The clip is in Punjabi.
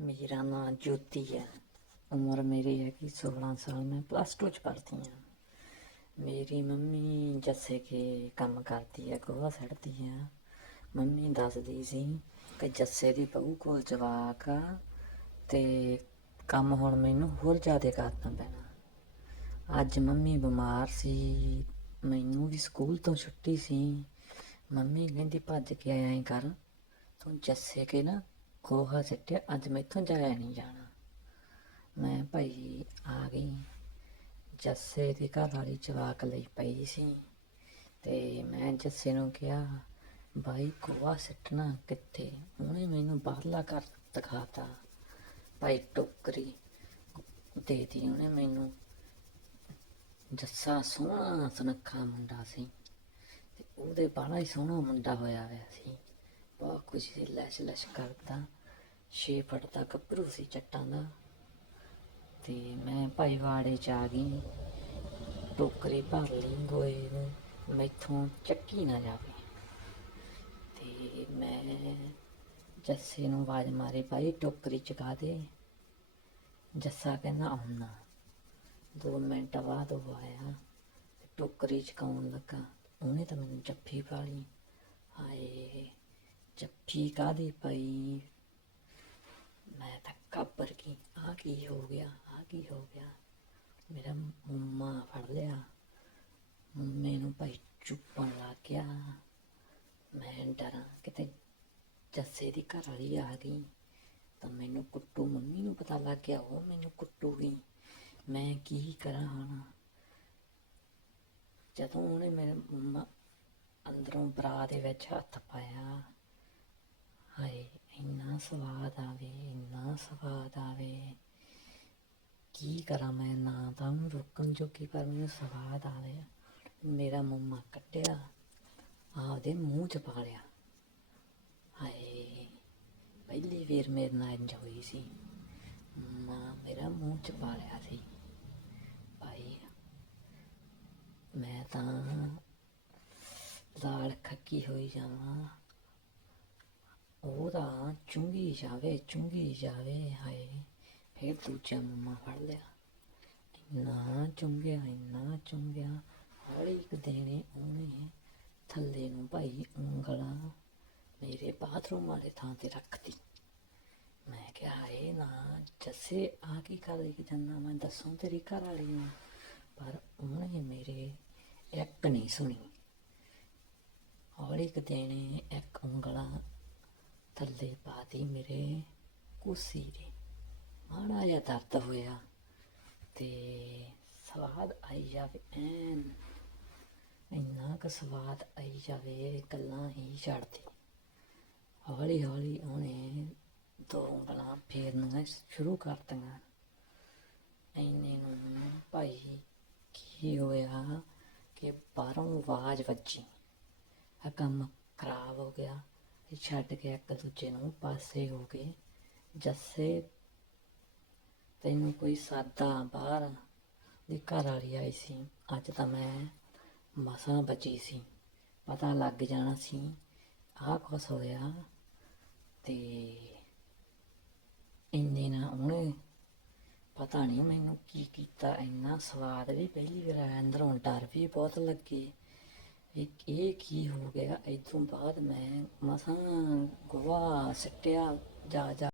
ਮੇਰਾ ਨਾਂ ਜੋਤੀ ਹੈ। ਉਮਰ ਮੇਰੀ ਹੈ ਕਿ 16 ਸਾਲ, ਮੈਂ ਪਲੱਸ 2 ਚ ਪੜ੍ਹਦੀ ਹਾਂ। ਮੇਰੀ ਮੰਮੀ ਜੱਸੇ ਕੇ ਕੰਮ ਕਰਦੀ ਹੈ, ਗੋਹਾ ਸੜਦੀ ਹੈ। ਮੰਮੀ ਦੱਸਦੀ ਸੀ ਕਿ ਜੱਸੇ ਦੀ ਬਹੂ ਕੋਲ ਜਵਾਕ ਆ ਤੇ ਕੰਮ ਹੁਣ ਮੈਨੂੰ ਹੋਰ ਜ਼ਿਆਦਾ ਕਰਨਾ ਪੈਣਾ। ਅੱਜ ਮੰਮੀ ਬਿਮਾਰ ਸੀ, ਮੈਨੂੰ ਵੀ ਸਕੂਲ ਤੋਂ ਛੁੱਟੀ ਸੀ। ਮੰਮੀ ਕਹਿੰਦੀ, ਭੱਜ ਕੇ ਆਇਆ ਕਰ। ਤੂੰ ਜੱਸੇ ਕੇ ਨਾ ਗੋਹਾ ਸਿੱਟਿਆ, ਅੱਜ ਮੈਥੋਂ ਜਾਇਆ ਨਹੀਂ ਜਾਣਾ। ਮੈਂ ਭਾਈ ਆ ਗਈ। ਜੱਸੇ ਦੀ ਘਰ ਵਾਲੀ ਜਵਾਕ ਲਈ ਪਈ ਸੀ ਤੇ ਮੈਂ ਜੱਸੇ ਨੂੰ ਕਿਹਾ, ਬਾਈ, ਗੋਹਾ ਸਿੱਟਣਾ ਕਿੱਥੇ? ਉਹਨੇ ਮੈਨੂੰ ਬਾਹਰਲਾ ਘਰ ਦਿਖਾਤਾ। ਭਾਈ, ਟੋਕਰੀ ਦੇਤੀ ਉਹਨੇ ਮੈਨੂੰ। ਜੱਸਾ ਸੋਹਣਾ ਸੁਨੱਖਾ ਮੁੰਡਾ ਸੀ ਤੇ ਉਹਦੇ ਬਾਲਾ ਹੀ ਸੋਹਣਾ ਮੁੰਡਾ ਹੋਇਆ ਹੋਇਆ ਸੀ। ਬਹੁਤ ਖੁਸ਼ੀ ਸੀ ਲੈਸ਼ ਲੈਸ਼ ਕਰਦਾ ਛੇ ਫੁੱਟ ਦਾ ਗੱਭਰੂ ਸੀ ਚੱਟਾਂ ਦਾ। ਤੇ ਮੈਂ ਭਾਈ ਵਾੜੇ ਚ ਆ ਗਈ। ਟੋਕਰੀ ਭਰ ਲਈ ਗੋਏ ਨੂੰ। ਮੈਥੋਂ ਚੱਕੀ ਨਾ ਜਾਵੇ। ਤੇ ਮੈਂ ਜੱਸੇ ਨੂੰ ਆਵਾਜ਼ ਮਾਰੀ, ਭਾਈ ਟੋਕਰੀ ਚਕਾ ਦੇ? ਜੱਸਾ ਕਹਿੰਦਾ, ਆਉਣਾ। ਦੋ ਮਿੰਟ ਬਾਅਦ ਉਹ ਆਇਆ। ਟੋਕਰੀ ਚਕਾਉਣ ਲੱਗਾ। ਉਹਨੇ ਤਾਂ ਮੈਨੂੰ ਜੱਫੀ ਪਾ ਲਈ। ਹਾਏ, ਜੱਫੀ ਕਾਦੀ ਪਈ ਮੈਂ ਤਾਂ ਕਾਬਰ ਗਈ ਆ ਕੀ ਹੋ ਗਿਆ? ਆ ਕੀ ਹੋ ਗਿਆ? ਮੇਰਾ ਮੰਮਾ ਫੜ ਲਿਆ। ਮੰਮੇ ਨੂੰ ਭਾਈ ਚੁੱਪਣ ਲੱਗ ਗਿਆ। ਮੈਂ ਡਰਾਂ, ਕਿਤੇ ਜੱਸੇ ਦੀ ਘਰ ਵਾਲੀ ਆ ਗਈ। ਤਾਂ ਮੈਨੂੰ ਕੁੱਟੂ, ਮੰਮੀ ਨੂੰ ਪਤਾ ਲੱਗ ਗਿਆ, ਉਹ ਮੈਨੂੰ ਕੁੱਟੂਗੀ ਮੈਂ ਕੀ ਕਰਾਂ ਹੁਣ? ਜਦੋਂ ਉਹਨੇ ਮੇਰੇ ਮੰਮਾ ਅੰਦਰੋਂ ਬਰਾ ਦੇ ਵਿੱਚ ਹੱਥ ਪਾਇਆ, ਹਾਏ, ਇੰਨਾ ਸਵਾਦ ਆਵੇ, ਇੰਨਾ ਸਵਾਦ ਆਵੇ। ਕੀ ਕਰਾਂ ਮੈਂ? ਨਾ ਤਾਂ ਉਹਨੂੰ ਰੋਕਣ ਜੋਗੀ ਪਰ ਮੈਨੂੰ ਸਵਾਦ ਆ ਆਵੇ। ਮੇਰਾ ਮੰਮਾ ਕੱਟਿਆ, ਆਪਦੇ ਮੂੰਹ ਚ ਪਾ ਲਿਆ। ਹਾਏ, ਪਹਿਲੀ ਵੇਰ ਮੇਰੇ ਨਾਲ ਇੰਜ ਹੋਈ ਸੀ। ਮਾਂ ਮੇਰਾ ਮੂੰਹ ਚ ਪਾ ਲਿਆ ਸੀ। ਭਾਈ, ਮੈਂ ਤਾਂ ਦਾਲ ਖੱਕੀ ਹੋਈ ਜਾਵਾਂ। ਉਹਦਾ ਚੁੰਗੀ ਜਾਵੇ ਚੁੰਗੀ ਜਾਵੇ, ਹਾਏ। ਫਿਰ ਦੂਜਾ ਮੰਮਾ ਫੜ ਲਿਆ ਇੰਨਾ ਚੁੰਗਿਆ ਇੰਨਾ ਚੁੰਗਿਆ ਹੌਲੀ ਇੱਕ ਦੇਣੇ ਉਹਨੇ ਥੱਲੇ ਨੂੰ ਭਾਈ ਉਂਗਲਾਂ ਮੇਰੇ ਬਾਥਰੂਮ ਵਾਲੇ ਥਾਂ ਤੇ ਰੱਖਤੀ ਮੈਂ ਕਿਹਾ ਹਾਏ ਨਾ ਜੱਸੇ ਆ ਕੀ ਕਰ ਲਈ ਜੰਨਾ ਮੈਂ ਦੱਸੂ ਤੇਰੀ ਘਰ ਵਾਲੀ ਨੂੰ ਪਰ ਉਹਨੇ ਮੇਰੇ ਇੱਕ ਨਹੀਂ ਸੁਣੀ ਹੌਲੀ ਕੁ ਦੇਣੇ ਇੱਕ ਉਂਗਲਾਂ ਥੱਲੇ ਪਾਤੀ ਮੇਰੇ ਕੁਰਸੀ ਦੇ ਮਾੜਾ ਜਿਹਾ ਦਰਦ ਹੋਇਆ ਤੇ ਸਵਾਦ ਆਈ ਜਾਵੇ, ਐਨ ਇੰਨਾ ਕੁ ਸਵਾਦ ਆਈ ਜਾਵੇ ਗੱਲਾਂ ਹੀ ਛੱਡਦੀ ਹੌਲੀ ਹੌਲੀ ਉਹਨੇ ਦੋ ਉਂਗਲਾਂ ਫੇਰਨੀਆਂ ਸ਼ੁਰੂ ਕਰਤੀਆਂ। ਇੰਨੇ ਨੂੰ ਭਾਈ ਕੀ ਹੋਇਆ ਕਿ ਬਾਹਰੋਂ ਆਵਾਜ਼ ਵੱਜੀ। ਆ ਕੰਮ ਖਰਾਬ ਹੋ ਗਿਆ ਛੱਡ ਕੇ ਇੱਕ ਦੂਜੇ ਨੂੰ ਪਾਸੇ ਹੋ ਗਏ। ਜੱਸੇ ਤੈਨੂੰ ਕੋਈ ਸਾਦਾ ਬਾਹਰ ਦੀ ਘਰ ਵਾਲੀ ਆਈ ਸੀ। ਅੱਜ ਤਾਂ ਮੈਂ ਮਸਾਂ ਬਚੀ ਸੀ। ਪਤਾ ਲੱਗ ਜਾਣਾ ਸੀ, ਆਹ ਕੁਛ ਹੋਇਆ ਤੇ ਇੰਨੇ ਨਾ ਉਹਨੇ ਪਤਾ ਨਹੀਂ ਮੈਨੂੰ ਕੀ ਕੀਤਾ। ਇੰਨਾ ਸਵਾਦ ਵੀ ਪਹਿਲੀ ਵਾਰ ਆਇਆ, ਅੰਦਰੋਂ ਡਰ ਵੀ ਬਹੁਤ ਲੱਗੇ। ਵੀ ਇਹ ਕੀ ਹੋ ਗਿਆ? ਇਦੋਂ ਬਾਅਦ ਮੈਂ ਮਸਾਂ ਗੋਹਾ ਸਿੱਟਿਆ ਜਾ ਜਾ